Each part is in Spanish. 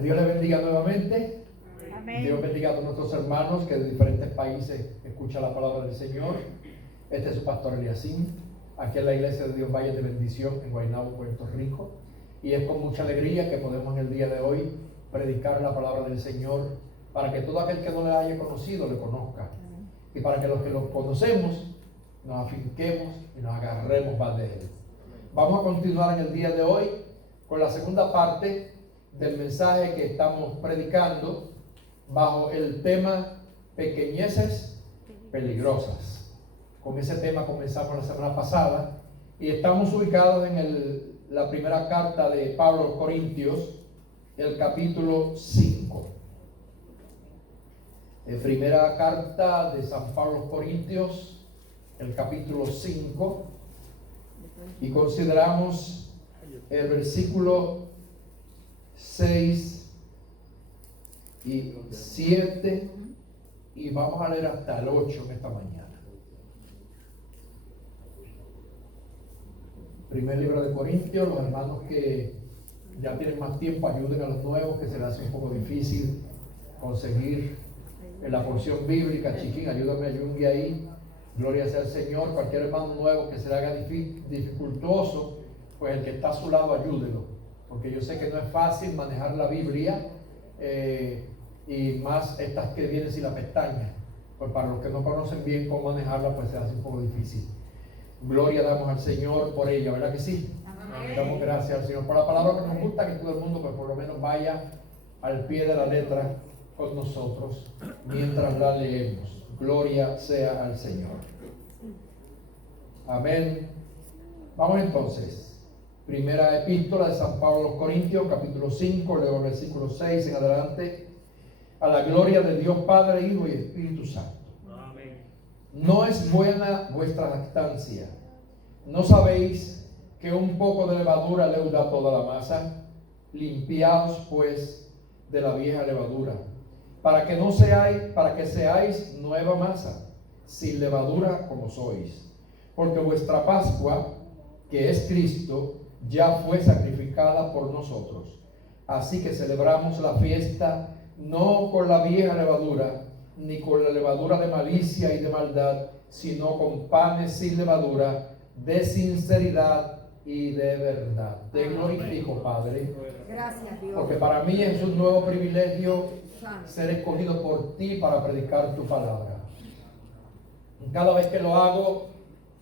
Dios les bendiga nuevamente. Amén. Dios bendiga a todos nuestros hermanos que de diferentes países escuchan la palabra del Señor. Este es su pastor Eliasín, aquí en la Iglesia de Dios Valle de Bendición en Guaynabo, Puerto Rico. Y es con mucha alegría que podemos en el día de hoy predicar la palabra del Señor para que todo aquel que no le haya conocido le conozca. Y para que los que lo conocemos nos afinquemos y nos agarremos más de Él. Vamos a continuar en el día de hoy con la segunda parte del mensaje que estamos predicando bajo el tema pequeñeces peligrosas. Con ese tema comenzamos la semana pasada y estamos ubicados en la primera carta de Pablo a los Corintios, el capítulo 5. Primera carta de San Pablo a los Corintios, el capítulo 5, y consideramos el versículo 6 y 7 y vamos a leer hasta el 8 en esta mañana. Primer libro de Corintios. Los hermanos que ya tienen más tiempo ayuden a los nuevos, que se les hace un poco difícil conseguir la porción bíblica. Chiquín, ayúdame a Yungi ahí. Gloria sea al Señor. Cualquier hermano nuevo que se le haga dificultoso, pues el que está a su lado ayúdelo, porque yo sé que no es fácil manejar la Biblia, y más estas que vienen sin la pestaña. Pues para los que no conocen bien cómo manejarla, pues se hace un poco difícil. Gloria damos al Señor por ella, ¿verdad que sí? Amén. Damos gracias al Señor por la palabra, que nos gusta que todo el mundo pues por lo menos vaya al pie de la letra con nosotros mientras la leemos. Gloria sea al Señor. Amén. Vamos entonces. Primera epístola de San Pablo a los Corintios, capítulo 5, leo el versículo 6 en adelante. A la gloria de Dios Padre, Hijo y Espíritu Santo. Amén. No es buena vuestra jactancia. ¿No sabéis que un poco de levadura leuda toda la masa? Limpiaos pues de la vieja levadura, para que seáis nueva masa, sin levadura como sois. Porque vuestra Pascua, que es Cristo, ya fue sacrificada por nosotros. Así que celebramos la fiesta no con la vieja levadura, ni con la levadura de malicia y de maldad, sino con panes sin levadura, de sinceridad y de verdad. Te glorifico, Padre. Gracias, Dios. Porque para mí es un nuevo privilegio ser escogido por ti para predicar tu palabra. Cada vez que lo hago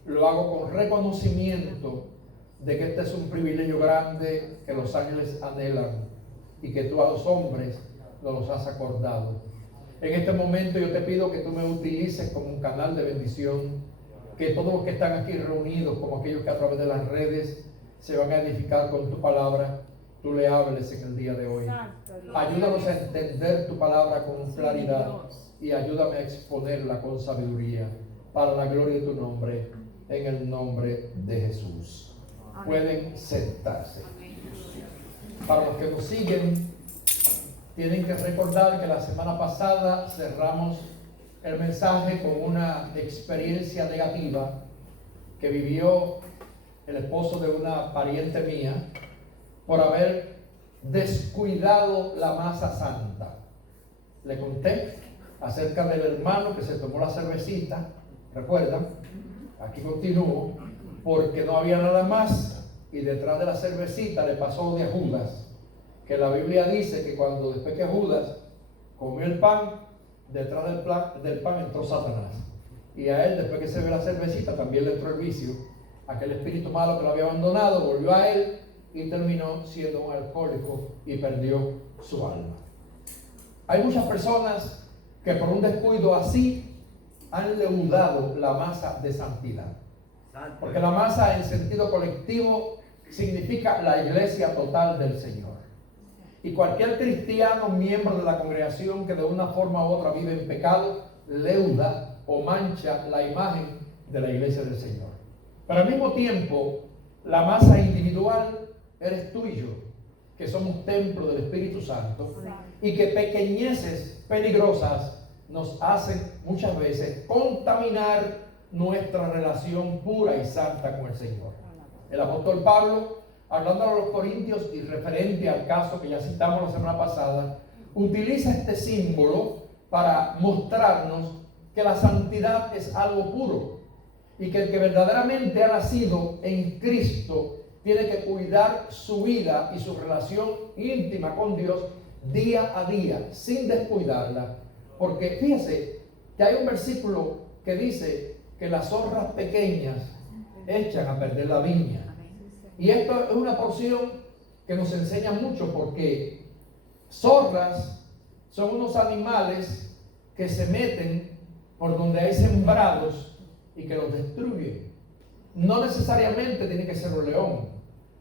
con reconocimiento de que este es un privilegio grande que los ángeles anhelan y que tú a los hombres nos los has acordado. En este momento yo te pido que tú me utilices como un canal de bendición, que todos los que están aquí reunidos, como aquellos que a través de las redes se van a edificar con tu palabra, tú le hables en el día de hoy. Ayúdanos a entender tu palabra con claridad y ayúdame a exponerla con sabiduría para la gloria de tu nombre, en el nombre de Jesús. Pueden sentarse. Para los que nos siguen, tienen que recordar que la semana pasada cerramos el mensaje con una experiencia negativa que vivió el esposo de una pariente mía por haber descuidado la masa santa. Le conté acerca del hermano que se tomó la cervecita, ¿recuerdan? Aquí continúo, porque no había nada más y detrás de la cervecita le pasó de Judas, que la Biblia dice que después que Judas comió el pan, detrás del pan entró Satanás, y a él, después que se ve la cervecita, también le entró el vicio. Aquel espíritu malo que lo había abandonado volvió a él y terminó siendo un alcohólico y perdió su alma. Hay muchas personas que por un descuido así han leudado la masa de santidad, porque la masa en sentido colectivo significa la iglesia total del Señor. Y cualquier cristiano, miembro de la congregación que de una forma u otra vive en pecado, leuda o mancha la imagen de la iglesia del Señor. Pero al mismo tiempo, la masa individual eres tú y yo, que somos templo del Espíritu Santo, y que pequeñeces peligrosas nos hacen muchas veces contaminar nuestra relación pura y santa con el Señor. El apóstol Pablo hablando a los corintios y referente al caso que ya citamos la semana pasada, utiliza este símbolo para mostrarnos que la santidad es algo puro y que el que verdaderamente ha nacido en Cristo tiene que cuidar su vida y su relación íntima con Dios día a día, sin descuidarla. Porque fíjese que hay un versículo que dice que las zorras pequeñas echan a perder la viña. Y esto es una porción que nos enseña mucho, porque zorras son unos animales que se meten por donde hay sembrados y que los destruyen. No necesariamente tiene que ser un león,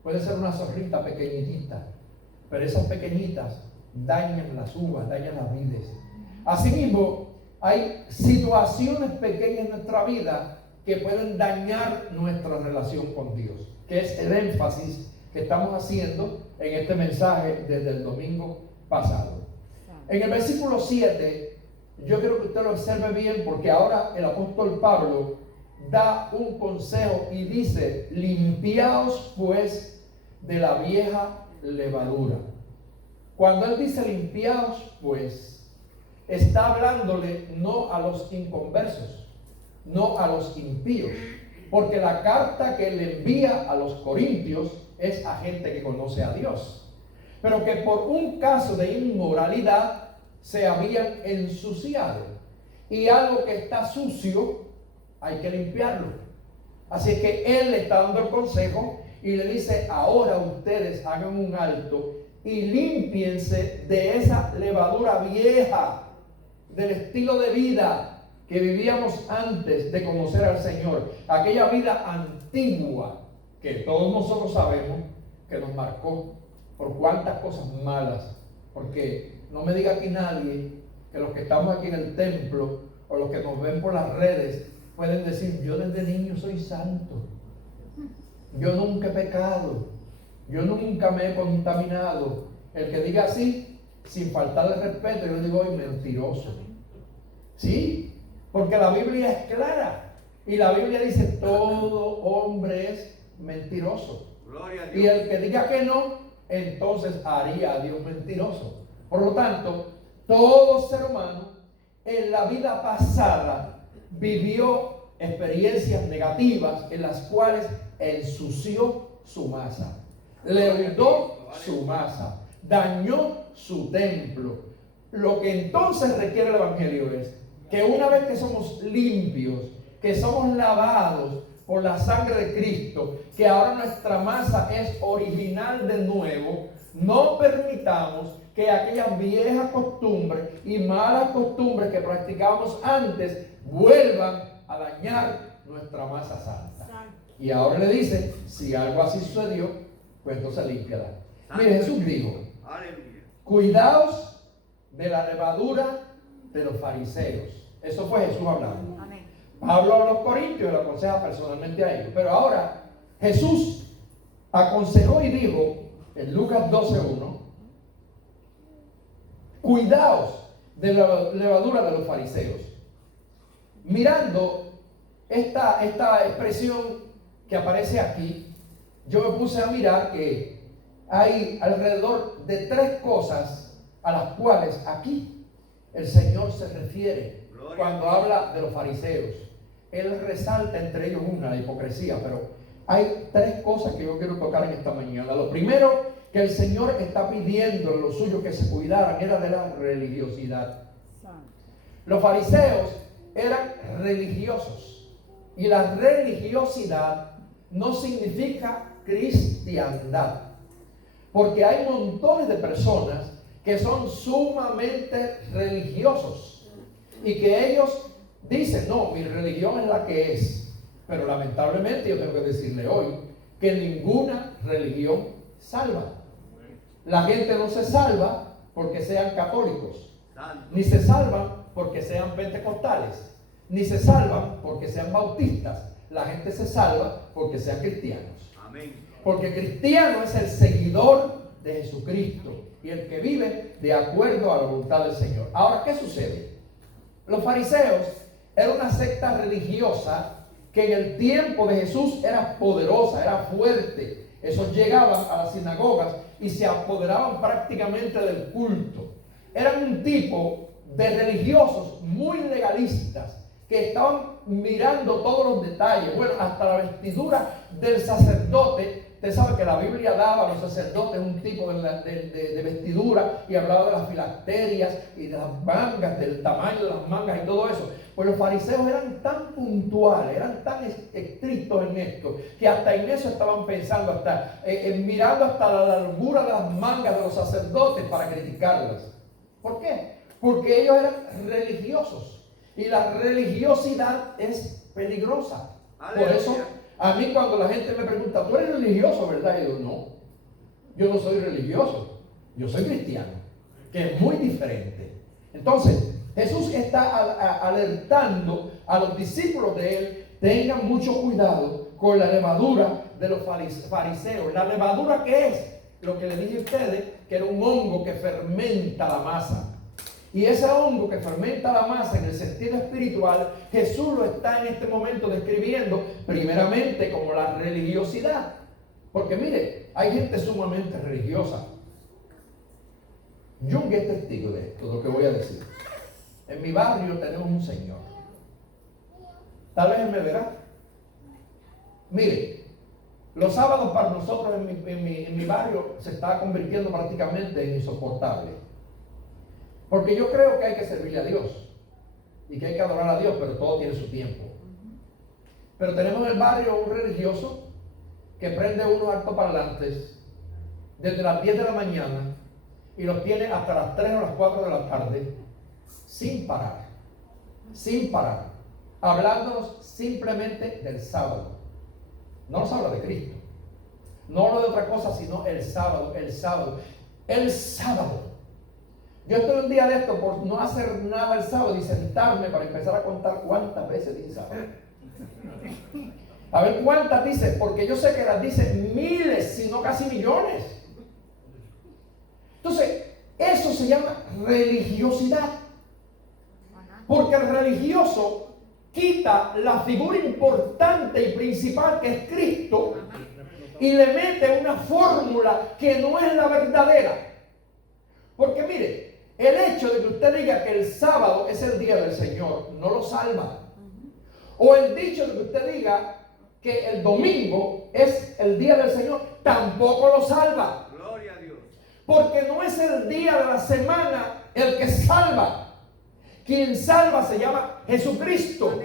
puede ser una zorrita pequeñita, pero esas pequeñitas dañan las uvas, dañan las vides. Asimismo, hay situaciones pequeñas en nuestra vida que pueden dañar nuestra relación con Dios, que es el énfasis que estamos haciendo en este mensaje desde el domingo pasado. En el versículo 7, yo quiero que usted lo observe bien, porque ahora el apóstol Pablo da un consejo y dice: limpiaos pues de la vieja levadura. Cuando él dice limpiaos pues, está hablándole no a los inconversos, no a los impíos, porque la carta que él envía a los corintios es a gente que conoce a Dios, pero que por un caso de inmoralidad se habían ensuciado, y algo que está sucio hay que limpiarlo. Así que él le está dando el consejo y le dice: ahora ustedes hagan un alto y límpiense de esa levadura vieja, del estilo de vida que vivíamos antes de conocer al Señor, aquella vida antigua que todos nosotros sabemos que nos marcó por cuántas cosas malas. Porque no me diga aquí nadie que los que estamos aquí en el templo o los que nos ven por las redes pueden decir: yo desde niño soy santo, yo nunca he pecado, yo nunca me he contaminado. El que diga así, sin faltarle respeto, yo le digo: hoy mentiroso. Sí, porque la Biblia es clara y la Biblia dice: todo hombre es mentiroso. Gloria a Dios. Y el que diga que no, entonces haría a Dios mentiroso. Por lo tanto, todo ser humano en la vida pasada vivió experiencias negativas en las cuales ensució su masa, leudó su masa, dañó su templo. Lo que entonces requiere el Evangelio es que una vez que somos limpios, que somos lavados por la sangre de Cristo, que ahora nuestra masa es original de nuevo, no permitamos que aquellas viejas costumbres y malas costumbres que practicábamos antes vuelvan a dañar nuestra masa santa. Y ahora le dice: si algo así sucedió, pues entonces límpiala. Mire, Jesús dijo: cuidaos de la levadura de los fariseos. Eso fue Jesús hablando. Amén. Pablo a los corintios le aconseja personalmente a ellos. Pero ahora Jesús aconsejó y dijo en Lucas 12:1: cuidaos de la levadura de los fariseos. Mirando esta expresión que aparece aquí, yo me puse a mirar que hay alrededor de 3 cosas a las cuales aquí el Señor se refiere cuando habla de los fariseos. Él resalta entre ellos una, la hipocresía, pero hay 3 cosas que yo quiero tocar en esta mañana. Lo primero que el Señor está pidiendo a los suyos que se cuidaran era de la religiosidad. Los fariseos eran religiosos, y la religiosidad no significa cristiandad, porque hay montones de personas que son sumamente religiosos y que ellos dicen: no, mi religión es la que es. Pero lamentablemente yo tengo que decirle hoy que ninguna religión salva. La gente no se salva porque sean católicos, ni se salvan porque sean pentecostales, ni se salvan porque sean bautistas. La gente se salva porque sean cristianos. Amén. Porque cristiano es el seguidor de Jesucristo y el que vive de acuerdo a la voluntad del Señor. Ahora, ¿qué sucede? Los fariseos eran una secta religiosa que en el tiempo de Jesús era poderosa, era fuerte, Esos llegaban a las sinagogas y se apoderaban prácticamente del culto. Eran un tipo de religiosos muy legalistas que estaban mirando todos los detalles. Bueno, hasta la vestidura del sacerdote. Usted sabe que la Biblia daba a los sacerdotes un tipo de vestidura y hablaba de las filacterias y de las mangas, del tamaño de las mangas y todo eso. Pues los fariseos eran tan puntuales, eran tan estrictos en esto, que hasta en eso estaban pensando, mirando hasta la largura de las mangas de los sacerdotes para criticarlas. ¿Por qué? Porque ellos eran religiosos y la religiosidad es peligrosa. Por eso, a mí cuando la gente me pregunta, ¿tú eres religioso, verdad? Y yo digo, no, yo no soy religioso, yo soy cristiano, que es muy diferente. Entonces, Jesús está alertando a los discípulos de él, tengan mucho cuidado con la levadura de los fariseos. ¿La levadura qué es? Lo que les dije a ustedes, que era un hongo que fermenta la masa. Y ese hongo que fermenta la masa en el sentido espiritual, Jesús lo está en este momento describiendo primeramente como la religiosidad. Porque mire, hay gente sumamente religiosa. Jung es testigo de esto, de lo que voy a decir. En mi barrio tenemos un señor. Tal vez él me verá. Mire, los sábados para nosotros en mi barrio se está convirtiendo prácticamente en insoportable. Porque yo creo que hay que servirle a Dios y que hay que adorar a Dios, pero todo tiene su tiempo. Pero tenemos en el barrio un religioso que prende unos altoparlantes desde las 10 de la mañana y los tiene hasta las 3 o las 4 de la tarde sin parar, hablándonos simplemente del sábado. No nos habla de Cristo, no habla de otra cosa sino el sábado. Yo estoy un día de esto por no hacer nada el sábado y sentarme para empezar a contar cuántas veces dice sábado. A ver cuántas dice, porque yo sé que las dice miles, si no casi millones. Entonces, eso se llama religiosidad. Porque el religioso quita la figura importante y principal que es Cristo y le mete una fórmula que no es la verdadera. Porque mire, el hecho de que usted diga que el sábado es el día del Señor no lo salva. O el dicho de que usted diga que el domingo es el día del Señor tampoco lo salva. Gloria a Dios. Porque no es el día de la semana el que salva. Quien salva se llama Jesucristo.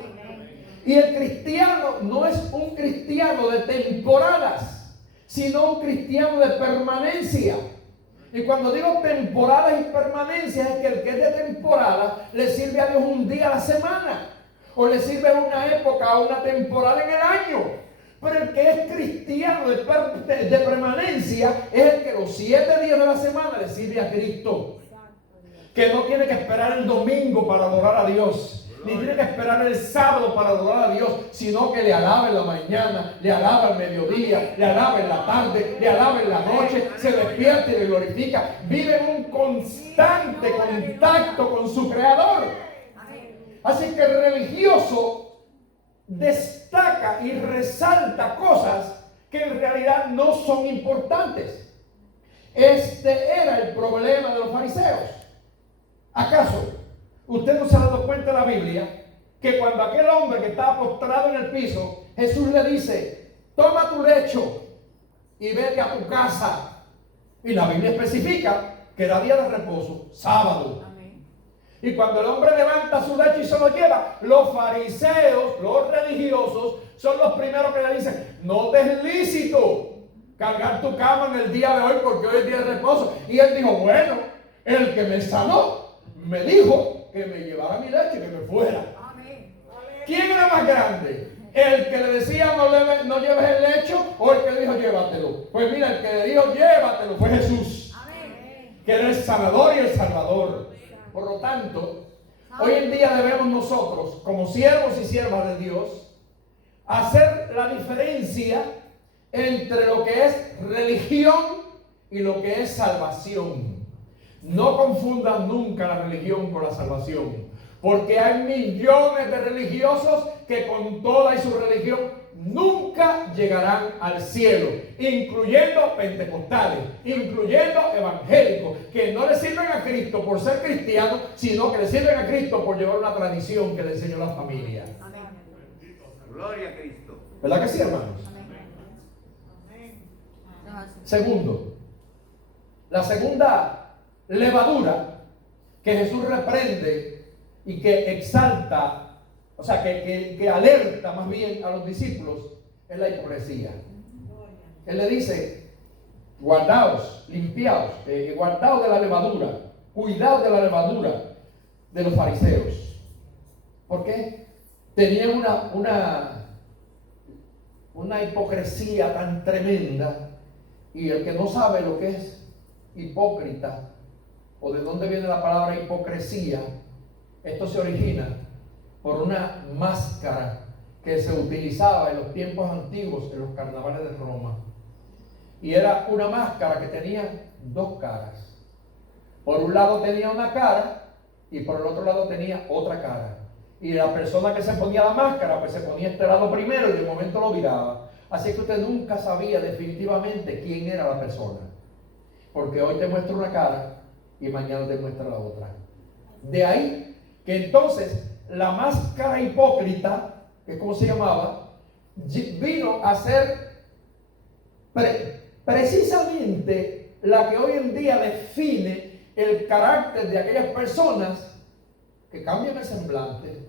Y el cristiano no es un cristiano de temporadas, sino un cristiano de permanencia. Y cuando digo temporadas y permanencia, es que el que es de temporada le sirve a Dios un día a la semana, o le sirve una época o una temporada en el año. Pero el que es cristiano de permanencia es el que los 7 días de la semana le sirve a Cristo. Que no tiene que esperar el domingo para adorar a Dios, ni tiene que esperar el sábado para adorar a Dios, sino que le alaba en la mañana, le alaba al mediodía, le alaba en la tarde, le alaba en la noche, se despierta y le glorifica. Vive en un constante contacto con su Creador. Así que el religioso destaca y resalta cosas que en realidad no son importantes. Este era el problema de los fariseos. ¿Acaso usted no se ha dado cuenta en la Biblia que cuando aquel hombre que estaba postrado en el piso, Jesús le dice, toma tu lecho y vete a tu casa? Y la Biblia especifica que era día de reposo, sábado. Amén. Y cuando el hombre levanta su lecho y se lo lleva, los fariseos, los religiosos, son los primeros que le dicen, no te es lícito cargar tu cama en el día de hoy porque hoy es día de reposo. Y él dijo, bueno, el que me sanó me dijo que me llevara mi leche y que me fuera. Amén. ¿Quién era más grande? ¿El que le decía no lleves el lecho o el que le dijo llévatelo? Pues mira, el que le dijo llévatelo fue Jesús. Amén. Que era el sanador y el salvador. Por lo tanto, hoy en día debemos nosotros, como siervos y siervas de Dios, hacer la diferencia entre lo que es religión y lo que es salvación. No confundan nunca la religión con la salvación, porque hay millones de religiosos que con toda y su religión nunca llegarán al cielo, incluyendo pentecostales, incluyendo evangélicos, que no le sirven a Cristo por ser cristianos, sino que le sirven a Cristo por llevar una tradición que le enseñó la familia. Amén. Gloria a Cristo. ¿Verdad que sí, hermanos? Segundo, la segunda levadura que Jesús reprende y que exalta, o sea, que alerta más bien a los discípulos, es la hipocresía. Él le dice: guardaos, limpiaos, guardaos de la levadura, cuidaos de la levadura de los fariseos. ¿Por qué? Tenían una hipocresía tan tremenda, y el que no sabe lo que es hipócrita, o de dónde viene la palabra hipocresía, esto se origina por una máscara que se utilizaba en los tiempos antiguos en los carnavales de Roma. Y era una máscara que tenía dos caras. Por un lado tenía una cara y por el otro lado tenía otra cara. Y la persona que se ponía la máscara, pues se ponía este lado primero y de momento lo viraba. Así que usted nunca sabía definitivamente quién era la persona. Porque hoy te muestra una cara y mañana te muestra la otra. De ahí que entonces la máscara hipócrita, que es como se llamaba, vino a ser precisamente la que hoy en día define el carácter de aquellas personas que cambian el semblante,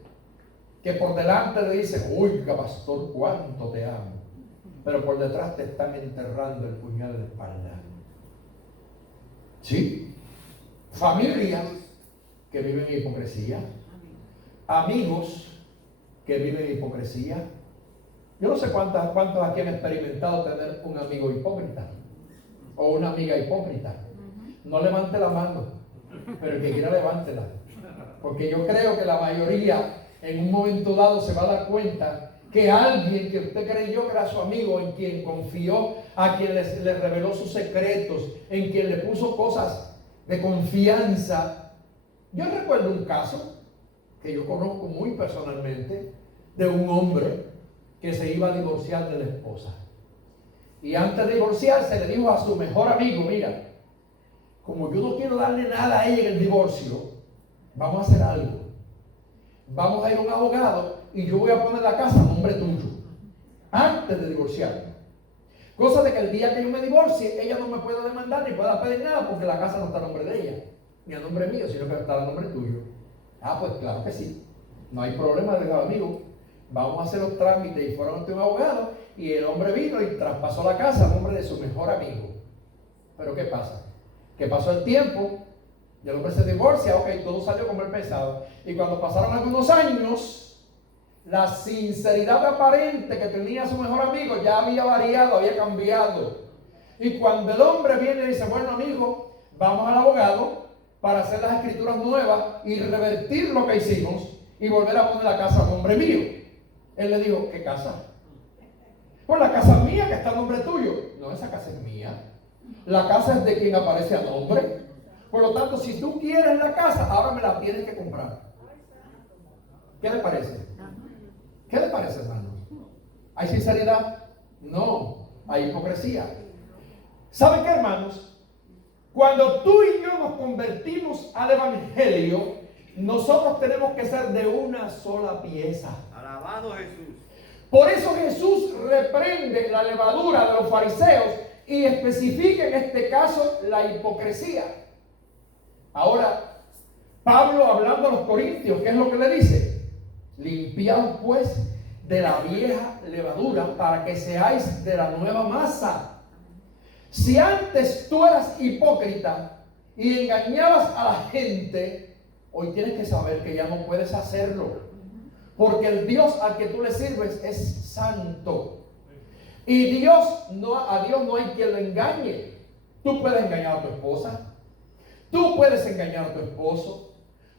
que por delante le dicen: oiga, pastor, cuánto te amo, pero por detrás te están enterrando el puñal de la espalda. ¿Sí? Familias que viven en hipocresía, amigos que viven en hipocresía. Yo no sé cuántos aquí han experimentado tener un amigo hipócrita o una amiga hipócrita. No levante la mano, pero el que quiera levántela, porque yo creo que la mayoría en un momento dado se va a dar cuenta que alguien que usted creyó que era su amigo, en quien confió, a quien le reveló sus secretos, en quien le puso cosas de confianza. Yo recuerdo un caso que yo conozco muy personalmente de un hombre que se iba a divorciar de la esposa. Y antes de divorciarse le dijo a su mejor amigo: mira, como yo no quiero darle nada a ella en el divorcio, vamos a hacer algo. Vamos a ir a un abogado y yo voy a poner la casa a nombre tuyo antes de divorciarme. Cosa de que el día que yo me divorcie, ella no me pueda demandar ni pueda pedir nada, porque la casa no está a nombre de ella, ni a nombre mío, sino que está a nombre tuyo. Ah, pues claro que sí. No hay problema, de amigo. Vamos a hacer los trámites. Y fueron ante un abogado y el hombre vino y traspasó la casa a nombre de su mejor amigo. Pero ¿qué pasa? Que pasó el tiempo y el hombre se divorcia, ok, todo salió como él pensaba. Y cuando pasaron algunos años, la sinceridad aparente que tenía su mejor amigo ya había variado, había cambiado. Y cuando el hombre viene y dice: bueno, amigo, vamos al abogado para hacer las escrituras nuevas y revertir lo que hicimos y volver a poner la casa a nombre mío. Él le dijo: ¿qué casa? Pues la casa es mía, que está a nombre tuyo. No, esa casa es mía. La casa es de quien aparece a nombre. Por lo tanto, si tú quieres la casa, ahora me la tienes que comprar. ¿Qué le parece? ¿Qué le parece, hermanos? ¿Hay sinceridad? No, hay hipocresía. ¿Saben qué, hermanos? Cuando tú y yo nos convertimos al Evangelio, nosotros tenemos que ser de una sola pieza. Alabado Jesús. Por eso Jesús reprende la levadura de los fariseos y especifica en este caso la hipocresía. Ahora, Pablo, hablando a los corintios, ¿qué es lo que le dice? Limpiaos pues de la vieja levadura para que seáis de la nueva masa. Si antes tú eras hipócrita y engañabas a la gente, hoy tienes que saber que ya no puedes hacerlo, porque el Dios al que tú le sirves es santo. Y a Dios no hay quien lo engañe. Tú puedes engañar a tu esposa, tú puedes engañar a tu esposo,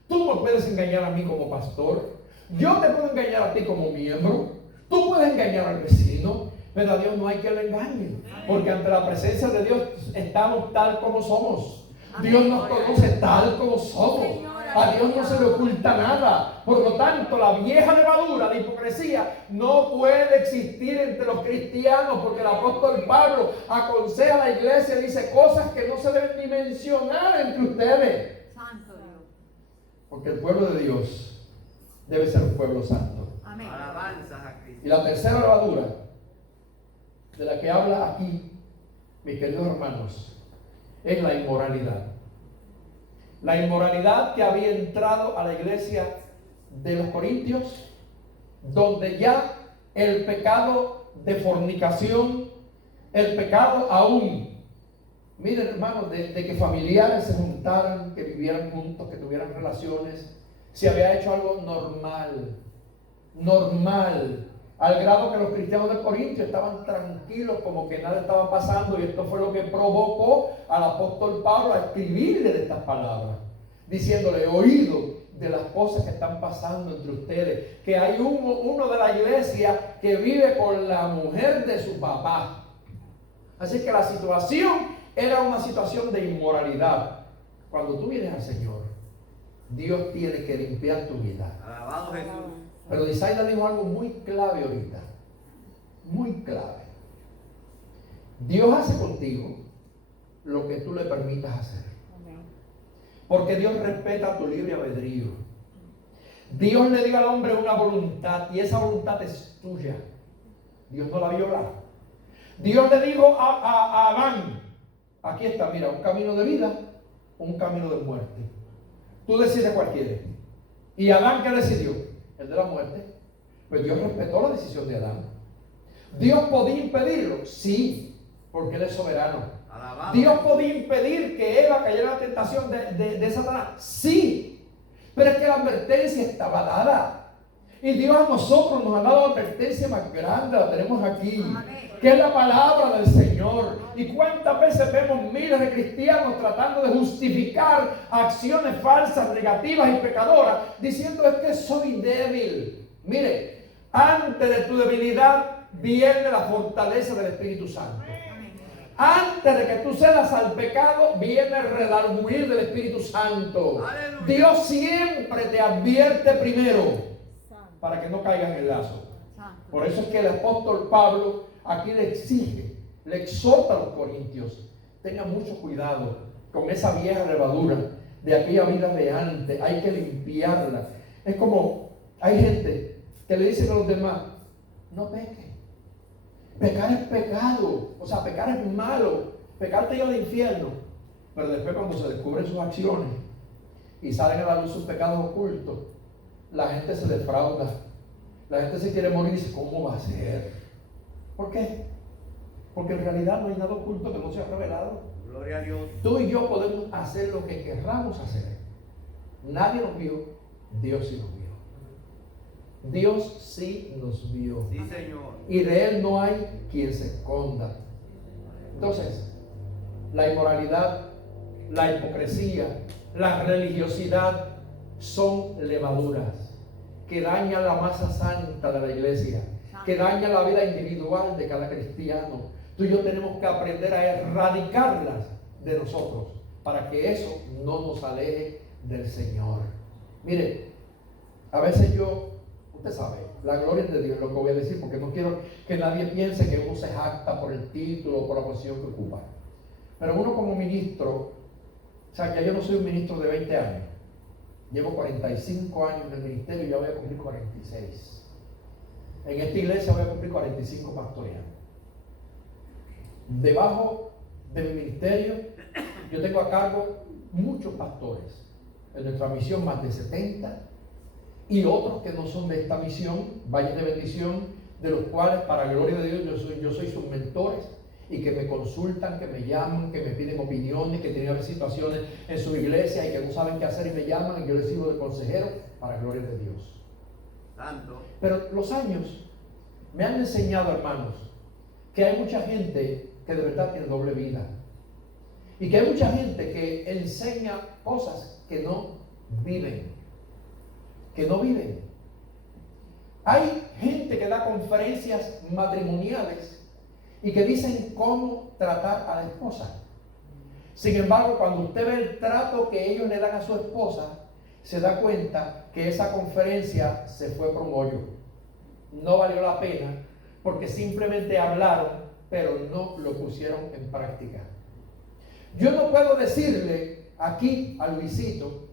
tú me puedes engañar a mí como pastor, yo te puedo engañar a ti como miembro, tú puedes engañar al vecino, pero a Dios no hay quien lo engañe, porque ante la presencia de Dios estamos tal como somos. Dios nos conoce tal como somos. A Dios no se le oculta nada. Por lo tanto, la vieja levadura de hipocresía no puede existir entre los cristianos, porque el apóstol Pablo aconseja a la iglesia, dice cosas que no se deben ni mencionar entre ustedes. Santo Dios. Porque el pueblo de Dios debe ser un pueblo santo. Amén. Alabanzas a Cristo. Y la tercera levadura de la que habla aquí, mis queridos hermanos, es la inmoralidad. La inmoralidad que había entrado a la iglesia de los Corintios, donde ya el pecado de fornicación, el pecado aún, miren hermanos, de que familiares se juntaran, que vivieran juntos, que tuvieran relaciones, se había hecho algo normal, al grado que los cristianos de Corinto estaban tranquilos, como que nada estaba pasando, y esto fue lo que provocó al apóstol Pablo a escribirle de estas palabras, diciéndole: he oído de las cosas que están pasando entre ustedes, que hay uno de la iglesia que vive con la mujer de su papá. Así que la situación era una situación de inmoralidad. Cuando tú vienes al Señor, Dios tiene que limpiar tu vida. Alabado Jesús. Pero Disaida dijo algo muy clave ahorita, muy clave. Dios hace contigo lo que tú le permitas hacer, porque Dios respeta tu libre albedrío. Dios le dio al hombre una voluntad, y esa voluntad es tuya. Dios no la viola. Dios le dijo a Adán: aquí está, mira, un camino de vida, un camino de muerte. Tú decides cuál quieres. ¿Y Adán qué decidió? El de la muerte. Pues Dios respetó la decisión de Adán. ¿Dios podía impedirlo? Sí, porque Él es soberano. Alabado. ¿Dios podía impedir que Eva cayera en la tentación de Satanás? Sí, pero es que la advertencia estaba dada. Y Dios a nosotros nos ha dado la advertencia más grande, la tenemos aquí, que es la palabra del Señor. Y cuántas veces vemos miles de cristianos tratando de justificar acciones falsas, negativas y pecadoras, diciendo: es que soy débil. Mire, antes de tu debilidad viene la fortaleza del Espíritu Santo. Antes de que tú cedas al pecado, viene el redarguir del Espíritu Santo. Aleluya. Dios siempre te advierte primero para que no caigas en el lazo. Por eso es que el apóstol Pablo aquí le exige, le exhorta a los corintios: tengan mucho cuidado con esa vieja levadura de aquella vida de antes. Hay que limpiarla. Es como hay gente que le dicen a los demás: no peques. Pecar es pecado, o sea, pecar es malo, pecar te lleva al infierno. Pero después, cuando se descubren sus acciones y salen a la luz sus pecados ocultos, la gente se defrauda, la gente se quiere morir y dice: ¿cómo va a ser? ¿Por qué? Porque en realidad no hay nada oculto que no sea revelado. Gloria a Dios. Tú y yo podemos hacer lo que querramos hacer. Nadie nos vio, Dios sí nos vio. Dios sí nos vio. Sí, Señor. Y de Él no hay quien se esconda. Entonces, la inmoralidad, la hipocresía, la religiosidad son levaduras que dañan la masa santa de la iglesia, que dañan la vida individual de cada cristiano. Tú y yo tenemos que aprender a erradicarlas de nosotros para que eso no nos aleje del Señor. Mire, a veces usted sabe, la gloria es de Dios, lo que voy a decir, porque no quiero que nadie piense que uno se jacta por el título o por la posición que ocupa. Pero uno como ministro, o sea, que yo no soy un ministro de 20 años, llevo 45 años en el ministerio y ya voy a cumplir 46. En esta iglesia voy a cumplir 45 pastoreando. Debajo de mi ministerio, yo tengo a cargo muchos pastores. En nuestra misión, más de 70. Y otros que no son de esta misión, valles de bendición, de los cuales, para gloria de Dios, yo soy sus mentores, y que me consultan, que me llaman, que me piden opiniones, que tienen situaciones en su iglesia y que no saben qué hacer y me llaman, y yo les sirvo de consejero, para gloria de Dios. Santo. Pero los años me han enseñado, hermanos, que hay mucha gente que de verdad tiene doble vida, y que hay mucha gente que enseña cosas que no viven. Hay gente que da conferencias matrimoniales y que dicen cómo tratar a la esposa. Sin embargo, cuando usted ve el trato que ellos le dan a su esposa, se da cuenta que esa conferencia se fue por un hoyo. No valió la pena porque simplemente hablaron, pero no lo pusieron en práctica. Yo no puedo decirle aquí a Luisito,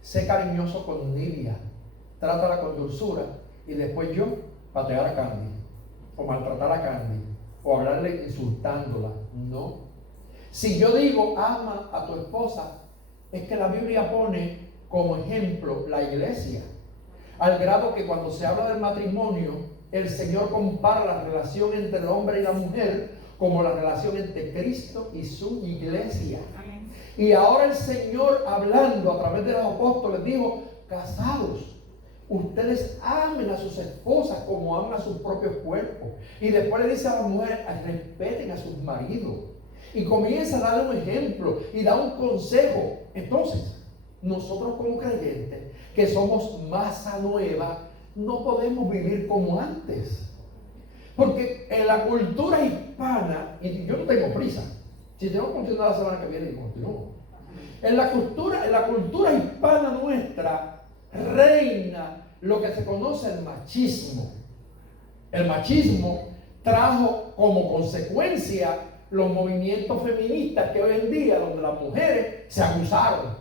sé cariñoso con Nidia, trátala con dulzura, y después yo patear a Candy, o maltratar a Candy, o hablarle insultándola. No. Si yo digo ama a tu esposa, es que la Biblia pone como ejemplo la iglesia, al grado que cuando se habla del matrimonio, el Señor compara la relación entre el hombre y la mujer como la relación entre Cristo y su iglesia. Y ahora el Señor, hablando a través de los apóstoles, dijo: casados, ustedes amen a sus esposas como aman a sus propios cuerpos. Y después le dice a las mujeres: respeten a sus maridos. Y comienza a darle un ejemplo y da un consejo. Entonces, nosotros como creyentes, que somos masa nueva, no podemos vivir como antes. Porque en la cultura hispana, y yo no tengo prisa, si tengo que continuar la semana que viene, continúo. En la cultura hispana nuestra reina lo que se conoce el machismo. El machismo trajo como consecuencia los movimientos feministas que hoy en día, donde las mujeres se abusaron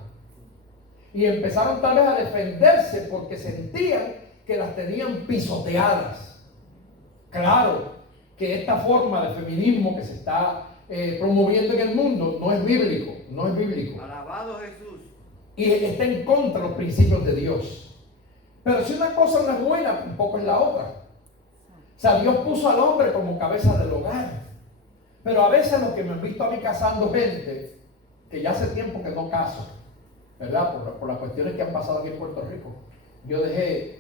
y empezaron tal vez a defenderse porque sentían que las tenían pisoteadas. Claro que esta forma de feminismo que se está promoviendo en el mundo no es bíblico. Alabado Jesús. Y está en contra de los principios de Dios. Pero si una cosa no es buena, tampoco es la otra. O sea, Dios puso al hombre como cabeza del hogar. Pero a veces los que me han visto a mí casando gente, que ya hace tiempo que no caso, ¿verdad? Por las cuestiones que han pasado aquí en Puerto Rico, yo dejé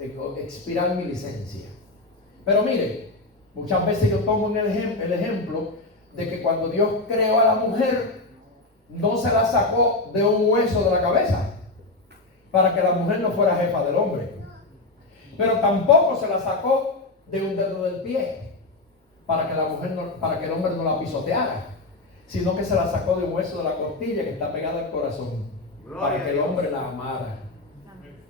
expirar mi licencia. Pero mire, muchas veces yo tomo el ejemplo de que cuando Dios creó a la mujer, no se la sacó de un hueso de la cabeza para que la mujer no fuera jefa del hombre, pero tampoco se la sacó de un dedo del pie para que el hombre no la pisoteara, sino que se la sacó de un hueso de la costilla que está pegada al corazón, para que el hombre la amara.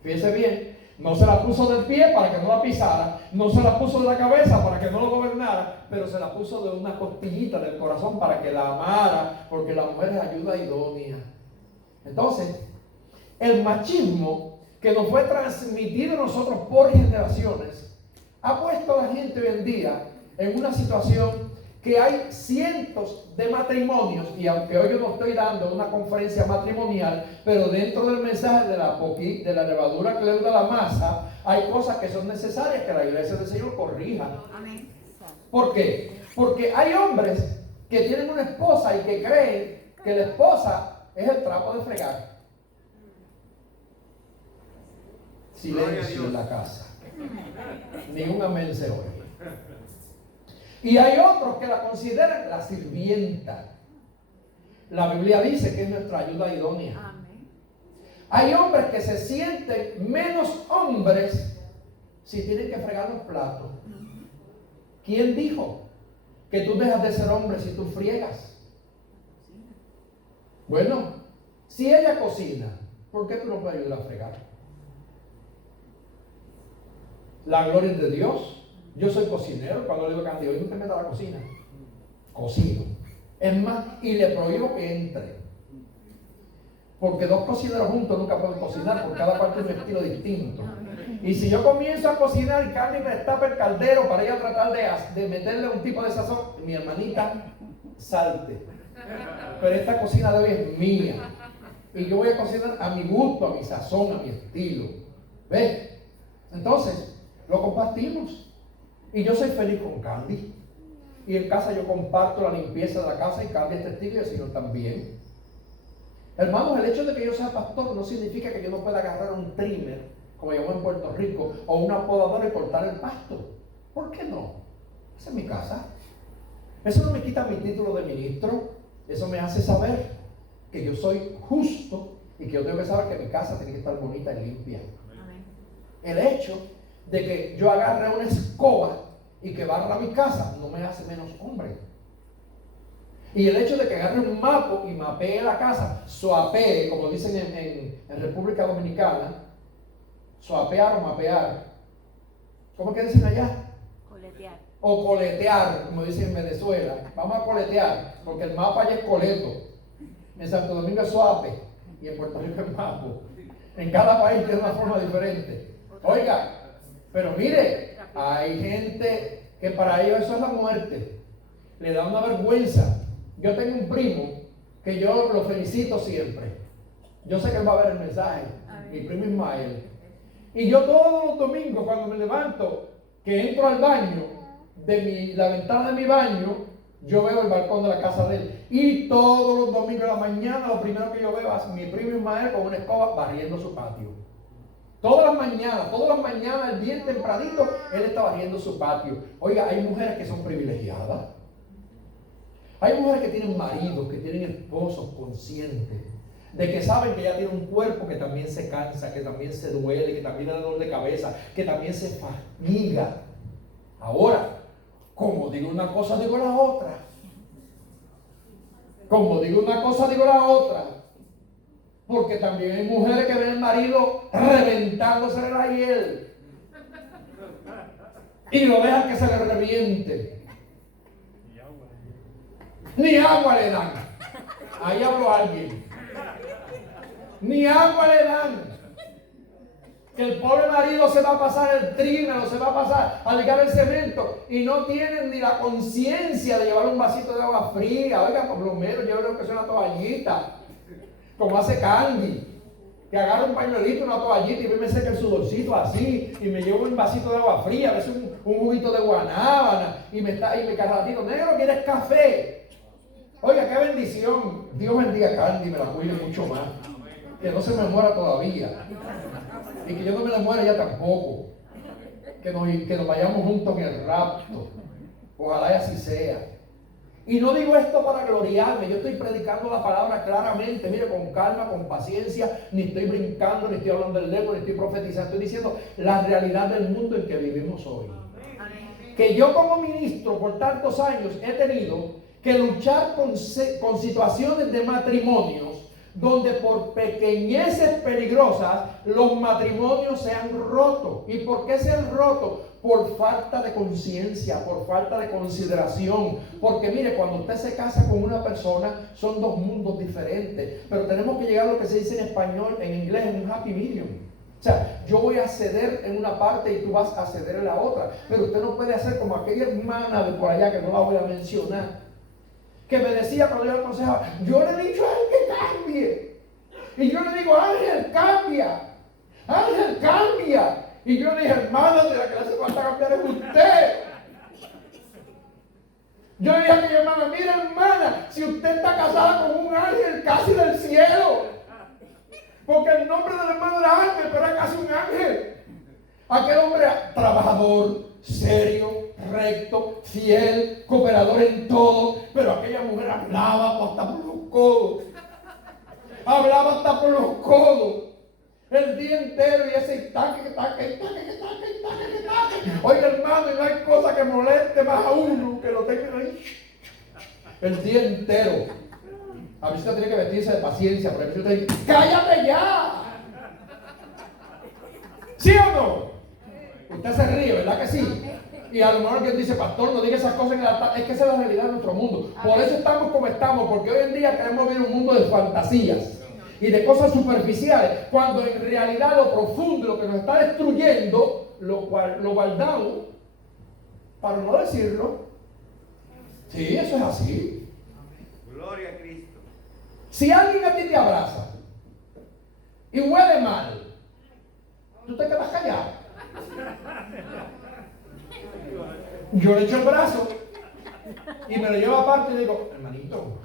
Fíjese bien, no se la puso del pie para que no la pisara, no se la puso de la cabeza para que no lo gobernara, pero se la puso de una costillita del corazón para que la amara, porque la mujer es ayuda idónea. Entonces, el machismo que nos fue transmitido a nosotros por generaciones ha puesto a la gente hoy en día en una situación que hay cientos de matrimonios, y aunque hoy yo no estoy dando una conferencia matrimonial, pero dentro del mensaje de la levadura que leuda la masa, hay cosas que son necesarias que la iglesia del Señor corrija. Amén. ¿Por qué? Porque hay hombres que tienen una esposa y que creen que la esposa es el trapo de fregar. Silencio en la casa. Ni un amén se oye. Y hay otros que la consideran la sirvienta. La Biblia dice que es nuestra ayuda idónea. Amén. Hay hombres que se sienten menos hombres si tienen que fregar los platos. ¿Quién dijo que tú dejas de ser hombre si tú friegas? Bueno, si ella cocina, ¿por qué tú no puedes ayudar a fregar? La gloria es de Dios. Yo soy cocinero. Cuando le digo a Candy, hoy no te metas a la cocina, cocino. Es más, y le prohíbo que entre. Porque dos cocineros juntos nunca pueden cocinar, porque cada cual tiene un estilo distinto. Y si yo comienzo a cocinar y Candy me destapa el caldero para ir a tratar de meterle un tipo de sazón, mi hermanita, salte. Pero esta cocina de hoy es mía. Y yo voy a cocinar a mi gusto, a mi sazón, a mi estilo. ¿Ves? Entonces, lo compartimos. Y yo soy feliz con Candy. Y en casa yo comparto la limpieza de la casa y Candy es testigo y el Señor también. Hermanos, el hecho de que yo sea pastor no significa que yo no pueda agarrar un trimmer, como llamamos en Puerto Rico, o una podadora y cortar el pasto. ¿Por qué no? Esa es mi casa. Eso no me quita mi título de ministro. Eso me hace saber que yo soy justo y que yo tengo que saber que mi casa tiene que estar bonita y limpia. Amén. El hecho de que yo agarre una escoba y que barra mi casa no me hace menos hombre. Y el hecho de que agarre un mapa y mapee la casa, swapee, como dicen en República Dominicana, swapear o mapear. ¿Cómo que dicen allá? Coletear. O coletear, como dicen en Venezuela. Vamos a coletear, porque el mapa allá es coleto. En Santo Domingo es suape y en Puerto Rico es mapo. En cada país tiene una forma diferente. Oiga, pero mire, hay gente que para ellos eso es la muerte. Le da una vergüenza. Yo tengo un primo que yo lo felicito siempre. Yo sé que él va a ver el mensaje. Mi primo Ismael. Y yo todos los domingos cuando me levanto, que entro al baño, la ventana de mi baño, yo veo el balcón de la casa de él. Y todos los domingos de la mañana, lo primero que yo veo es mi primo Ismael con una escoba barriendo su patio. Todas las mañanas, el bien tempranito, él está barriendo su patio. Oiga, hay mujeres que son privilegiadas. Hay mujeres que tienen maridos, que tienen esposos conscientes de que saben que ya tiene un cuerpo que también se cansa, que también se duele, que también da dolor de cabeza, que también se fatiga. Ahora, como digo una cosa, digo la otra. Como digo una cosa, digo la otra. Porque también hay mujeres que ven al marido reventándose la hiel y lo dejan que se le reviente. Ni agua le dan. Ahí habló alguien. Ni agua le dan. Que el pobre marido se va a pasar el trímero, se va a pasar a ligar el cemento y no tienen ni la conciencia de llevar un vasito de agua fría. Oiga, por lo menos llévele que sea una toallita, como hace Candy, que agarra un pañuelito, una toallita y me seca el sudorcito así y me llevo un vasito de agua fría, a veces un juguito de guanábana y me carratito, negro, ¿quieres café? Oiga, qué bendición. Dios bendiga a Candy, me la cuide mucho más. Que no se me muera todavía. Y que yo no me la muera ya tampoco. Que nos vayamos juntos en el rapto. Ojalá y así sea. Y no digo esto para gloriarme. Yo estoy predicando la palabra claramente. Mire, con calma, con paciencia. Ni estoy brincando, ni estoy hablando del lengua, ni estoy profetizando. Estoy diciendo la realidad del mundo en que vivimos hoy. Que yo como ministro por tantos años he tenido que luchar con situaciones de matrimonios donde por pequeñeces peligrosas los matrimonios se han roto. ¿Y por qué se han roto? Por falta de conciencia, por falta de consideración. Porque mire, cuando usted se casa con una persona, son dos mundos diferentes. Pero tenemos que llegar a lo que se dice en español, en inglés, en un happy medium. O sea, yo voy a ceder en una parte y tú vas a ceder en la otra. Pero usted no puede hacer como aquella hermana de por allá, que no la voy a mencionar, que me decía cuando yo le aconsejaba, yo le he dicho a él que cambie. Y yo le digo, Ángel, cambia. Ángel, cambia. Y yo le dije, hermana, de la que le hace falta cambiar es usted. Yo le dije a mi hermana, mira hermana, si usted está casada con un ángel casi del cielo. Porque el nombre del hermano era Ángel, pero era casi un ángel. Aquel hombre trabajador, serio, recto, fiel, cooperador en todo, pero aquella mujer hablaba hasta por los codos. Hablaba hasta por los codos. El día entero y ese taque. Oiga, hermano, y no hay cosa que moleste más a uno que lo tenga ahí el día entero. A veces usted tiene que vestirse de paciencia, porque a veces usted dice, ¡cállate ya! ¿Sí o no? Usted se ríe, ¿verdad que sí? Y a lo mejor alguien dice, pastor, no diga esas cosas en el altar. Es que esa es la realidad de nuestro mundo. Por eso estamos como estamos, porque hoy en día queremos vivir un mundo de fantasías y de cosas superficiales, cuando en realidad lo profundo, lo que nos está destruyendo, lo guardamos para no decirlo. Sí, eso es así. Gloria a Cristo. Si alguien a ti te abraza y huele mal, tú te quedas callado. Yo le echo el brazo y me lo llevo aparte y le digo, hermanito,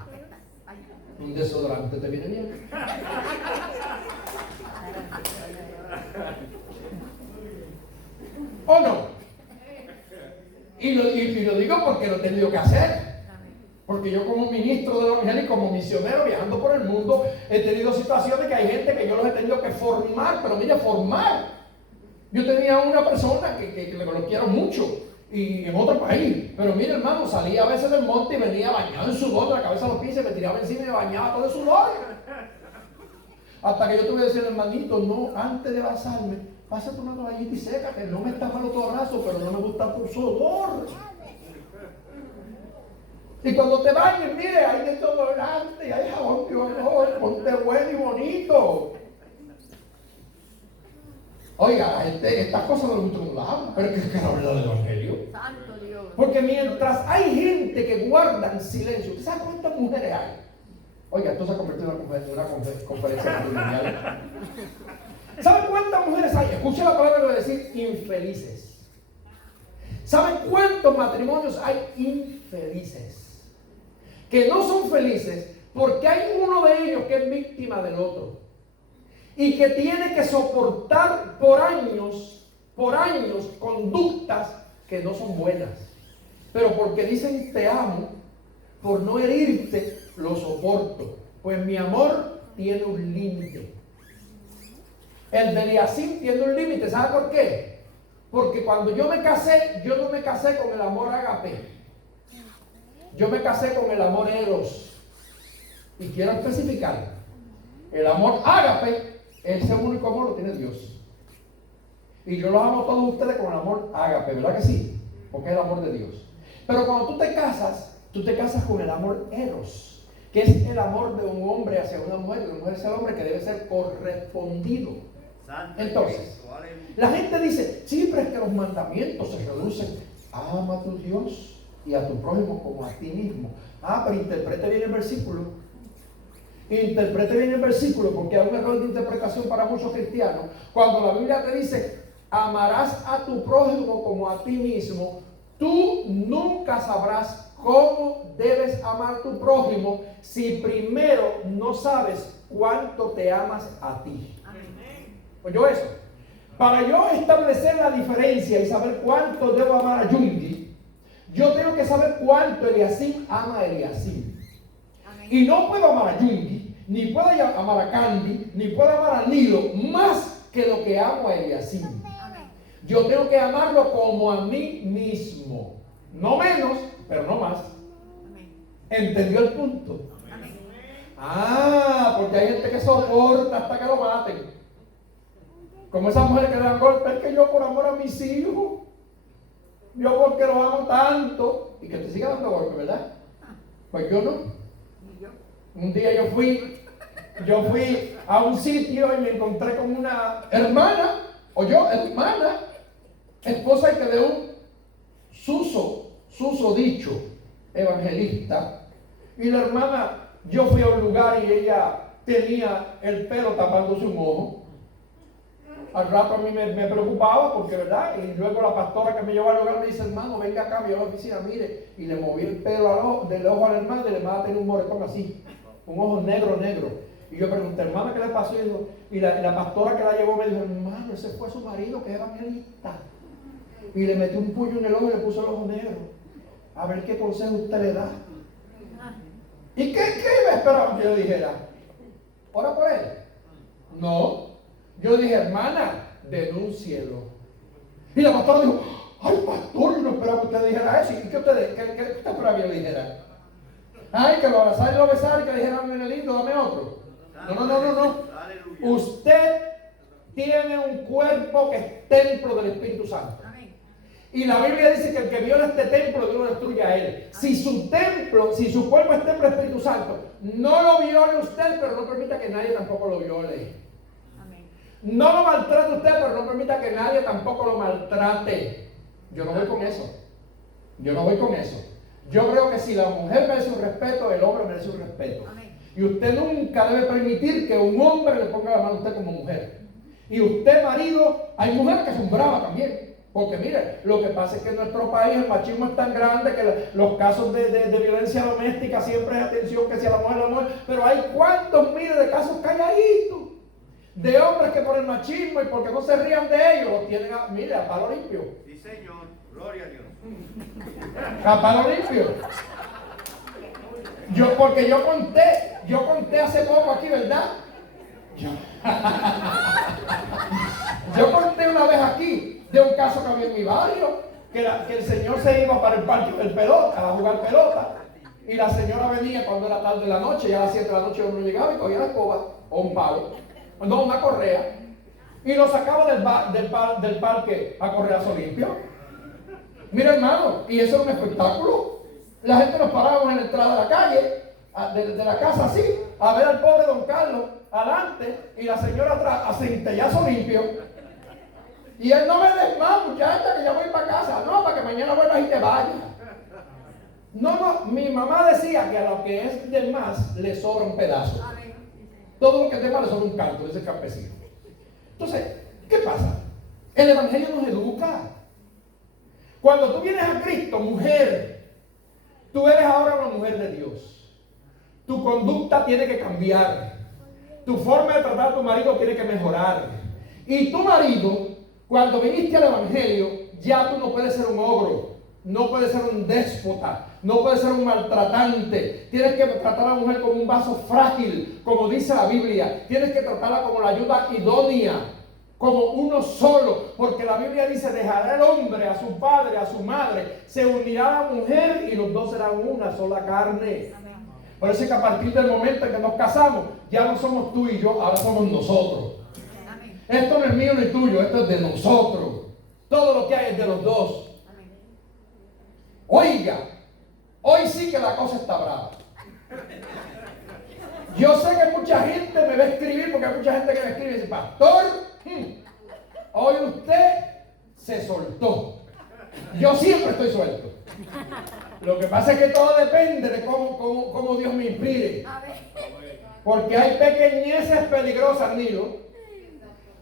un desodorante te viene bien. ¿O no? Y lo digo porque lo he tenido que hacer. Porque yo como ministro del Evangelio y como misionero viajando por el mundo he tenido situaciones que hay gente que yo los he tenido que formar, pero mire, formar. Yo tenía una persona que lo quiero mucho y en otro país. Pero mire, hermano, salía a veces del monte y venía bañado en sudor, de la cabeza a los pies, y me tiraba encima y me bañaba todo el sudor. Hasta que yo tuve que decir, hermanito, no, antes de basarme, pásate una toallita y seca, que no me está malo todo raso, pero no me gusta tu sudor. Y cuando te bañes, mire, hay desodorante, hay jabón de olor, ponte bueno y bonito. Oiga, estas cosas no lo hablan, pero es que es la verdad del Evangelio. Santo Dios. Porque mientras hay gente que guarda en silencio, ¿usted sabe cuántas mujeres hay? Oiga, esto se ha convertido en una conferencia matrimonial. ¿Saben cuántas mujeres hay? Escuche la palabra que voy a decir, infelices. ¿Saben cuántos matrimonios hay infelices? Que no son felices porque hay uno de ellos que es víctima del otro. Y que tiene que soportar por años, conductas que no son buenas. Pero porque dicen te amo, por no herirte, lo soporto. Pues mi amor tiene un límite. El de Eliacim tiene un límite. ¿Sabe por qué? Porque cuando yo me casé, yo no me casé con el amor ágape. Yo me casé con el amor eros. Y quiero especificar. El amor ágape, ese único amor lo tiene Dios. Y yo los amo a todos ustedes con el amor ágape, ¿verdad que sí? Porque es el amor de Dios. Pero cuando tú te casas con el amor eros, que es el amor de un hombre hacia una mujer, de una mujer hacia el hombre, que debe ser correspondido. Entonces, la gente dice, sí, pero es que los mandamientos se reducen. Ama a tu Dios y a tu prójimo como a ti mismo. Pero interprete bien el versículo. Interprete bien el versículo, porque hay un error de interpretación para muchos cristianos. Cuando la Biblia te dice, amarás a tu prójimo como a ti mismo, tú nunca sabrás cómo debes amar a tu prójimo si primero no sabes cuánto te amas a ti. ¿Oyó eso? Para yo establecer la diferencia y saber cuánto debo amar a Yungi, yo tengo que saber cuánto Eliacim ama a Eliacim. Y no puedo amar a Yungi, ni puedo amar a Candy, ni puedo amar a Nilo más que lo que amo a Eliacim. Yo tengo que amarlo como a mí mismo. No menos, pero no más. ¿Entendió el punto? Porque hay gente que soporta hasta que lo maten. Como esas mujeres que le dan golpes, es que yo por amor a mis hijos, yo porque los amo tanto, y que te siga dando golpes, ¿verdad? Pues yo no. Un día yo fui a un sitio y me encontré con una hermana, esposa y que de un susodicho evangelista, y la hermana, yo fui a un lugar y ella tenía el pelo tapándose un ojo. Al rato a mí me preocupaba porque, ¿verdad? Y luego la pastora que me llevó al lugar me dice, hermano, venga acá, me llevó a la oficina, mire. Y le moví el pelo del ojo al hermano y le va a tener un moretón así, un ojo negro. Y yo pregunté, hermana, ¿qué le pasó? Y la pastora que la llevó me dijo, hermano, ese fue su marido que es evangelista. Y le metió un puño en el ojo y le puso el ojo negro. A ver qué consejo usted le da. ¿Y qué me esperaban que yo dijera? ¿Ora por él? No. Yo dije, hermana, denúncielo. Y la pastora dijo, ay, pastor, yo no esperaba que usted dijera eso. ¿Y qué usted esperaba que yo le dijera? Ay, que lo abrazara y lo besara y que le dijeran, nene lindo, dame otro. No. Usted tiene un cuerpo que es templo del Espíritu Santo. Y la Biblia dice que el que viola este templo, Dios lo destruye a él. Si su cuerpo es templo del Espíritu Santo, no lo viole usted, pero no permita que nadie tampoco lo viole. No lo maltrate usted, pero no permita que nadie tampoco lo maltrate. Yo no voy con eso. Yo creo que si la mujer merece un respeto, el hombre merece un respeto. Amén. Y usted nunca debe permitir que un hombre le ponga la mano a usted como mujer. Y usted, marido, hay mujeres que son bravas también. Porque mire, lo que pasa es que en nuestro país el machismo es tan grande que los casos de violencia doméstica siempre es atención que si a la mujer, pero hay cuantos miles de casos calladitos. De hombres que por el machismo y porque no se rían de ellos, los tienen a palo limpio. Sí, Señor, gloria a Dios. A palo limpio. Porque yo conté hace poco aquí, ¿verdad? Yo conté una vez aquí de un caso que había en mi barrio. que el señor se iba para el parque del pelota, a jugar pelota, y la señora venía cuando era tarde de la noche, ya a las 7 de la noche uno llegaba y cogía la escoba, o un palo, no, una correa, y lo sacaba del parque a correazo limpio. Mira, hermano, y eso era un espectáculo. La gente nos parábamos en la entrada de la calle, de la casa así, a ver al pobre don Carlos adelante y la señora atrás a centellazo limpio. Y él: no me des más, muchacha, que ya voy para casa. No, para que mañana vuelvas y te vayas. No, mi mamá decía que a lo que es de más le sobra un pedazo. Todo lo que es de más le sobra un canto, ese campesino. Entonces, ¿qué pasa? El evangelio nos educa. Cuando tú vienes a Cristo, mujer, tú eres ahora una mujer de Dios. Tu conducta tiene que cambiar. Tu forma de tratar a tu marido tiene que mejorar. Y tu marido, cuando viniste al evangelio, ya tú no puedes ser un ogro, no puedes ser un déspota, no puedes ser un maltratante. Tienes que tratar a la mujer como un vaso frágil, como dice la Biblia. Tienes que tratarla como la ayuda idónea, como uno solo, porque la Biblia dice: dejará el hombre a su padre, a su madre, se unirá a la mujer y los dos serán una sola carne. Amén. Por eso es que a partir del momento en que nos casamos, ya no somos tú y yo, ahora somos nosotros. Amén. Esto no es mío ni tuyo, esto es de nosotros. Todo lo que hay es de los dos. Amén. Oiga, hoy sí que la cosa está brava. Yo sé que mucha gente me va a escribir, porque hay mucha gente que me escribe y dice: pastor, hoy usted se soltó. Yo siempre estoy suelto. Lo que pasa es que todo depende de cómo Dios me inspire. Porque hay pequeñeces peligrosas, Nilo.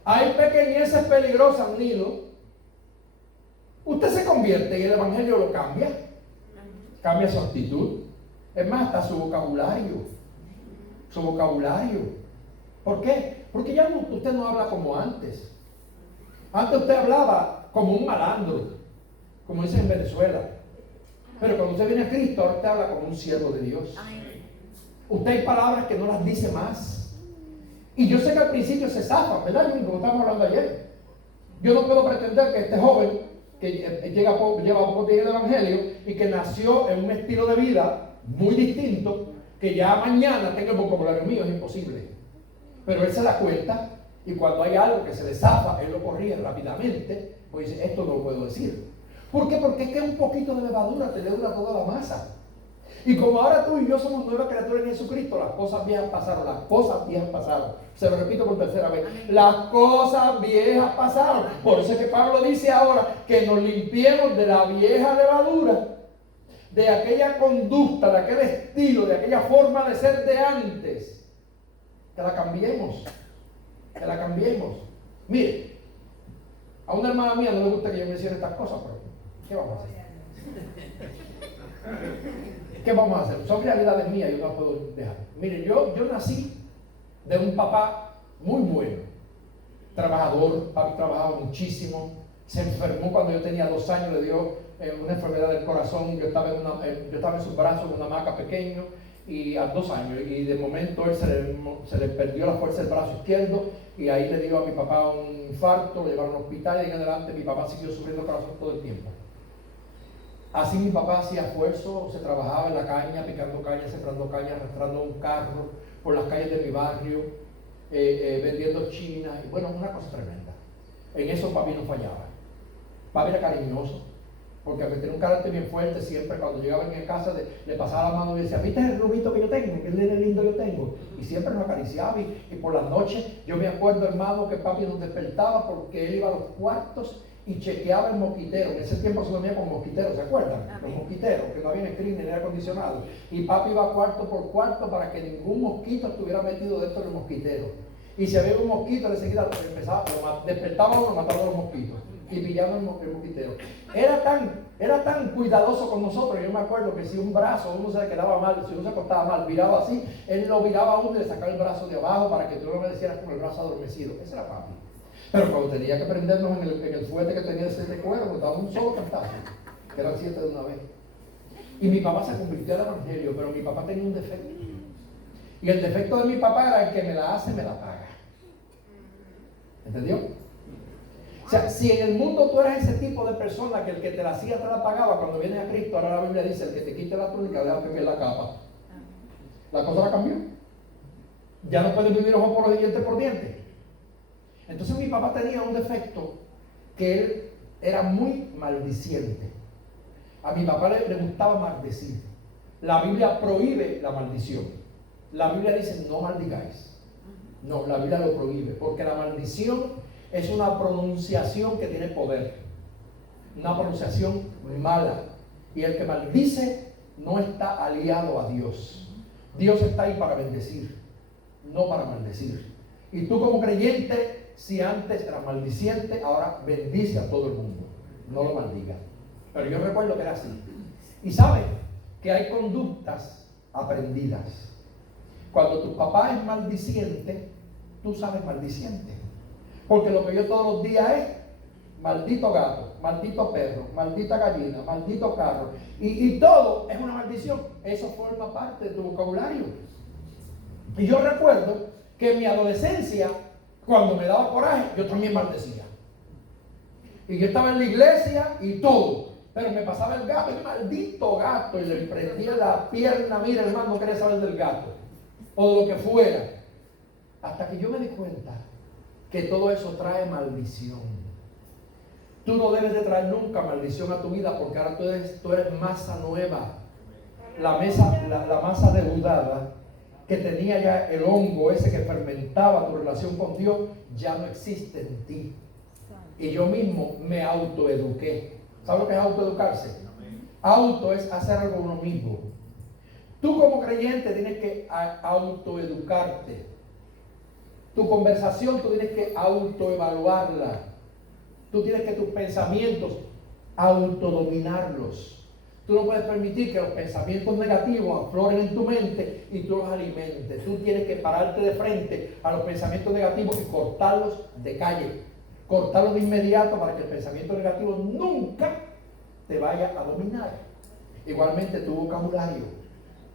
Hay pequeñeces peligrosas, Nilo. Usted se convierte y el evangelio lo cambia. Cambia su actitud. Es más, hasta su vocabulario. Su vocabulario. ¿Por qué? Porque ya usted no habla como antes. Antes usted hablaba como un malandro, como dicen en Venezuela. Pero cuando usted viene a Cristo, ahora usted habla como un siervo de Dios. Usted hay palabras que no las dice más. Y yo sé que al principio se zafan, ¿verdad? Como estábamos hablando ayer. Yo no puedo pretender que este joven, que lleva poco tiempo el evangelio y que nació en un estilo de vida muy distinto, que ya mañana tenga el vocabulario mío, es imposible. Pero él se da cuenta, y cuando hay algo que se le zafa, él lo corrige rápidamente, pues dice: esto no lo puedo decir. ¿Por qué? Porque es que un poquito de levadura te leuda toda la masa. Y como ahora tú y yo somos nuevas criaturas en Jesucristo, las cosas viejas pasaron, las cosas viejas pasaron. Se lo repito por tercera vez: las cosas viejas pasaron. Por eso es que Pablo dice ahora que nos limpiemos de la vieja levadura, de aquella conducta, de aquel estilo, de aquella forma de ser de antes. Que la cambiemos. Que la cambiemos. Mire, a una hermana mía no le gusta que yo mencione estas cosas, pero ¿qué vamos a hacer? ¿Qué vamos a hacer? Son realidades mías, yo no las puedo dejar. Mire, yo nací de un papá muy bueno, trabajador. Papi trabajaba muchísimo. Se enfermó cuando yo tenía 2 años, le dio una enfermedad del corazón. Yo estaba en sus brazos en una hamaca pequeño, y a 2 años, y de momento él se le perdió la fuerza del brazo izquierdo, y ahí le dio a mi papá un infarto, lo llevaron al hospital, y en adelante mi papá siguió sufriendo corazón todo el tiempo. Así mi papá hacía esfuerzo, se trabajaba en la caña, picando caña, sembrando caña, arrastrando un carro por las calles de mi barrio, vendiendo chinas, y bueno, una cosa tremenda. En eso papi no fallaba. Papi era cariñoso, porque aunque tenía un carácter bien fuerte, siempre cuando llegaba en casa le pasaba la mano y decía: ¿viste el rubito que yo tengo? ¿Qué nene lindo yo tengo? Y siempre nos acariciaba, y por las noches, yo me acuerdo, hermano, que papi nos despertaba porque él iba a los cuartos y chequeaba el mosquitero. En ese tiempo se dormía con mosquiteros, ¿se acuerdan? Los mosquiteros, que no había screen ni aire acondicionado. Y papi iba cuarto por cuarto para que ningún mosquito estuviera metido dentro del mosquitero. Y si había un mosquito, enseguida despertaba uno, mataba a los mosquitos y pillaba el mosquitero. Era tan cuidadoso con nosotros. Yo me acuerdo que si un brazo uno se le quedaba mal, si uno se acostaba mal, virado así, él lo viraba a uno y le sacaba el brazo de abajo para que tú no me decieras con el brazo adormecido. Ese era papi. Pero cuando tenía que prendernos en el fuete que tenía ese de cuero, nos daba un solo cantazo, que eran 7 de una vez. Y mi papá se convirtió al evangelio, pero mi papá tenía un defecto. Y el defecto de mi papá era: el que me la hace, me la paga. ¿Entendió? sea, si en el mundo tú eres ese tipo de persona que el que te la hacía te la pagaba, cuando viene a Cristo, ahora la Biblia dice, el que te quite la túnica, deja que quede la capa. La cosa la cambió. Ya no puedes vivir ojo por ojo y diente por diente. Entonces mi papá tenía un defecto, que él era muy maldiciente. A mi papá le gustaba maldecir. La Biblia prohíbe la maldición. La Biblia dice no maldigáis. No, la Biblia lo prohíbe, porque la maldición es una pronunciación que tiene poder, una pronunciación mala, y el que maldice no está aliado a Dios. Dios está ahí para bendecir, no para maldecir. Y tú como creyente, si antes eras maldiciente, ahora bendice a todo el mundo, no lo maldiga. Pero yo recuerdo que era así. Y sabes que hay conductas aprendidas. Cuando tu papá es maldiciente, tú sabes maldiciente. Porque lo que yo todos los días es maldito gato, maldito perro, maldita gallina, maldito carro. Y todo es una maldición. Eso forma parte de tu vocabulario. Y yo recuerdo que en mi adolescencia, cuando me daba coraje, yo también maldecía. Y yo estaba en la iglesia y todo. Pero me pasaba el gato, el maldito gato, y le prendía la pierna. Mira, hermano, no quería saber del gato. O de lo que fuera. Hasta que yo me di cuenta que todo eso trae maldición. Tú no debes de traer nunca maldición a tu vida, porque ahora tú eres masa nueva. La masa deudada que tenía ya el hongo ese que fermentaba tu relación con Dios, ya no existe en ti. Y yo mismo me autoeduqué. ¿Sabes lo que es autoeducarse? Auto es hacer algo uno mismo. Tú como creyente tienes que autoeducarte. Tu conversación tú tienes que autoevaluarla. Tú tienes que tus pensamientos autodominarlos. Tú no puedes permitir que los pensamientos negativos afloren en tu mente y tú los alimentes. Tú tienes que pararte de frente a los pensamientos negativos y cortarlos de calle. Cortarlos de inmediato para que el pensamiento negativo nunca te vaya a dominar. Igualmente tu vocabulario.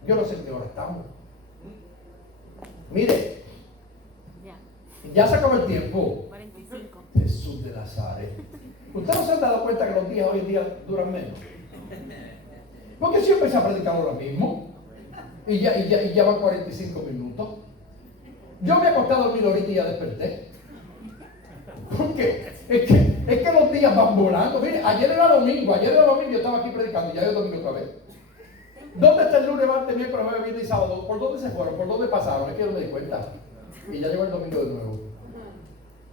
Yo no sé en qué hora estamos. Mire, ya se acabó el tiempo. 45. Jesús de Nazaret. ¿Ustedes no se han dado cuenta que los días hoy en día duran menos? Porque si yo empecé a predicar ahora mismo y ya van 45 minutos. Yo me he acostado a dormir ahorita y ya desperté. Porque es que los días van volando. Mire, ayer era domingo, yo estaba aquí predicando y ya es domingo otra vez. ¿Dónde está el lunes, martes, miércoles, jueves, viernes y sábado? ¿Por dónde se fueron? ¿Por dónde pasaron? Es que yo no me di cuenta. Y ya llegó el domingo de nuevo.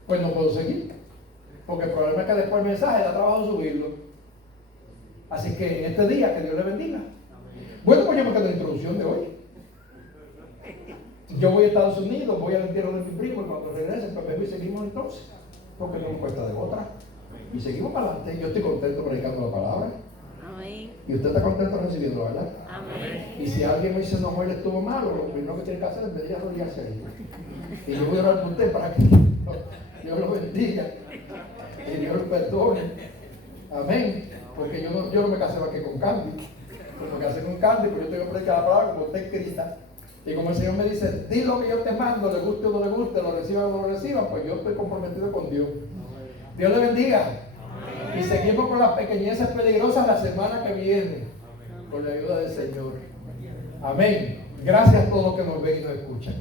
Pues no puedo seguir. Porque el problema es que después el mensaje da trabajo subirlo. Así que en este día, que Dios le bendiga. Bueno, pues yo me quedo en la introducción de hoy. Yo voy a Estados Unidos, voy al entierro de mi primo y cuando regrese, pues vengo y seguimos entonces. Porque no me cuesta de otra. Y seguimos para adelante. Yo estoy contento predicando la palabra. Amén. Y usted está contento recibiendo, ¿verdad? Amén. Y si alguien me dice no, él estuvo malo, lo primero que tiene que hacer es venir a arrodillarse ahí. Y yo voy a orar por usted para que Dios lo bendiga y Dios lo perdone. Amén. Porque yo no me casé más que con Candy. Pues me casé con Candy, porque yo tengo que predicar la palabra como está escrita. Y como el Señor me dice, di lo que yo te mando, le guste o no le guste, lo reciban o no lo reciban, pues yo estoy comprometido con Dios. Dios le bendiga. Y seguimos con las pequeñeces peligrosas la semana que viene, con la ayuda del Señor. Amén. Gracias a todos los que nos ven y nos escuchan.